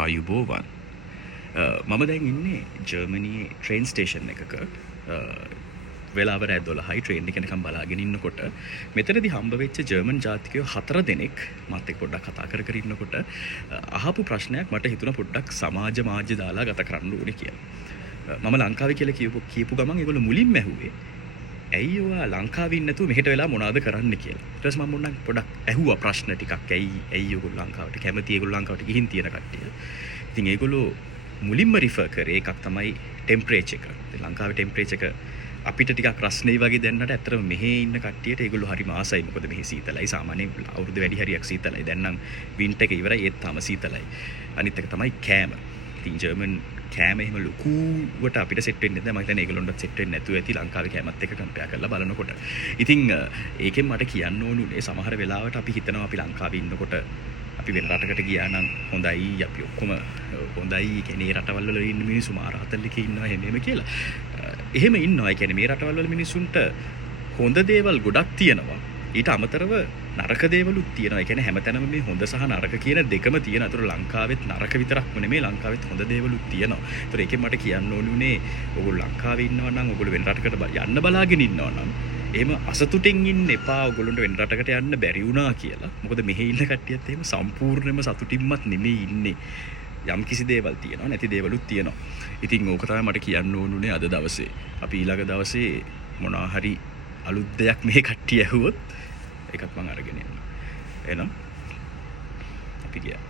ආයුබෝවන්. මම දැන් ඉන්නේ ජර්මනියේ ට්‍රේන් ස්ටේෂන් එකක. වෙලාව රෑ 12යි ට්‍රේන් එක නිකන් බලාගෙන ඉන්නකොට මෙතනදී හම්බ වෙච්ච ජර්මන් ජාතිකයෝ 4 දෙනෙක් මාත් එක්ක පොඩ්ඩක් කතා කර කර ඉන්නකොට අහපු ප්‍රශ්නයක් මට හිතුණා පොඩ්ඩක් සමාජ මාධ්‍ය දාලා ගත කරන්න ඕනේ කියලා. මම ලංකාවේ කියලා කියපු ගමන් ඒගොල්ලෝ මුලින්ම ඇහුවේ ඇයි ඔයා ලංකාවේ ඉන්නේ නැතුව මෙහෙට වෙලා මොනවද කරන්න කියලා. ඊට පස්සේ මම මොන්නම් පොඩ්ඩක් ඇහුවා ප්‍රශ්න ටිකක්. ඇයි ඔයගොල්ලෝ ලංකාවට කැමති ඒගොල්ලෝ ලංකාවට ගිහින් තියෙන කට්ටිය. ඉතින් ඒගොල්ලෝ මුලින්ම රිෆර් කරේ එකක් තමයි ටෙම්පරේචර් එක. ලංකාවේ ටෙම්පරේචර් එක අපිට ටිකක් රස්නේ වගේ දැන්නට ඇත්තටම මෙහෙ ඉන්න කට්ටියට ඒගොල්ලෝ හරිම ආසයි. මොකද මෙහෙ සීතලයි. සාමාන්‍යයෙන් අවුරුදු වැඩි හරියක් සීතලයි. දැන් නම් වින්ටර් එක ඉවරයි ඒත් තාම සීතලයි. අනිත් එක තමයි කෑම. ඉතින් ජර්මන් කෑම එහෙම ලොකුවට අපිට සෙට් වෙන්නේ නැහැ. මම හිතන්නේ ඒගොල්ලොන්ට සෙට් වෙන්නේ නැතුව ඇති ලංකාවේ කෑමත් එක්ක කම්පෙයාර් කරලා බලනකොට. ඉතින් ඒකෙන් මට කියන්න ඕනුනේ සමහර වෙලාවට අපි හිතනවා අපි ලංකාවේ ඉන්නකොට අපි වෙන රටකට ගියා නම් හොඳයි අපි ඔක්කොම හොඳයි කියන්නේ රටවල් වල ඉන්න මිනිස්සු මාරාතල්ලික ඉන්නවා එහෙම කියලා. එහෙම ඉන්නවා. ඒ කියන්නේ මේ රටවල් වල මිනිස්සුන්ට හොඳ දේවල් ගොඩක් තියෙනවා. ඊට අමතරව නරක දේවලුත් තියෙනවා. ඒ කියන්නේ හැමතැනම මේ හොඳ සහ නරක කියන දෙකම තියෙනවා. ඒතර ලංකාවෙත් නරක විතරක්ම නෙමෙයි ලංකාවෙත් හොඳ දේවලුත් තියෙනවා. ඒතර ඒකෙන් මට කියන්න ඕනුනේ ඔයගොල්ලෝ ලංකාවේ ඉන්නවා නම් ඔයගොල්ලෝ වෙන රටකට යන්න බලාගෙන ඉන්නවා නම් එහෙම අසතුටින් ඉන්න එපා. ඔයගොල්ලන්ට වෙන රටකට යන්න බැරි වුණා කියලා. මොකද මෙහි ඉන්න කට්ටියත් එහෙම සම්පූර්ණයෙන්ම සතුටින්මත් නෙමෙයි ඉන්නේ. යම් කිසි දේවල් තියෙනවා නැති දේවලුත් තියෙනවා. ඉතින් ඕක තමයි මට කියන්න ඕනුනේ අද දවසේ. අපි ඊළඟ දවසේ මොනවා හරි අලුත් දෙයක් මේ කට්ටිය ඇහුවොත් ඒකත් මම අරගෙන එන්න. එහෙනම් අපි ගියා.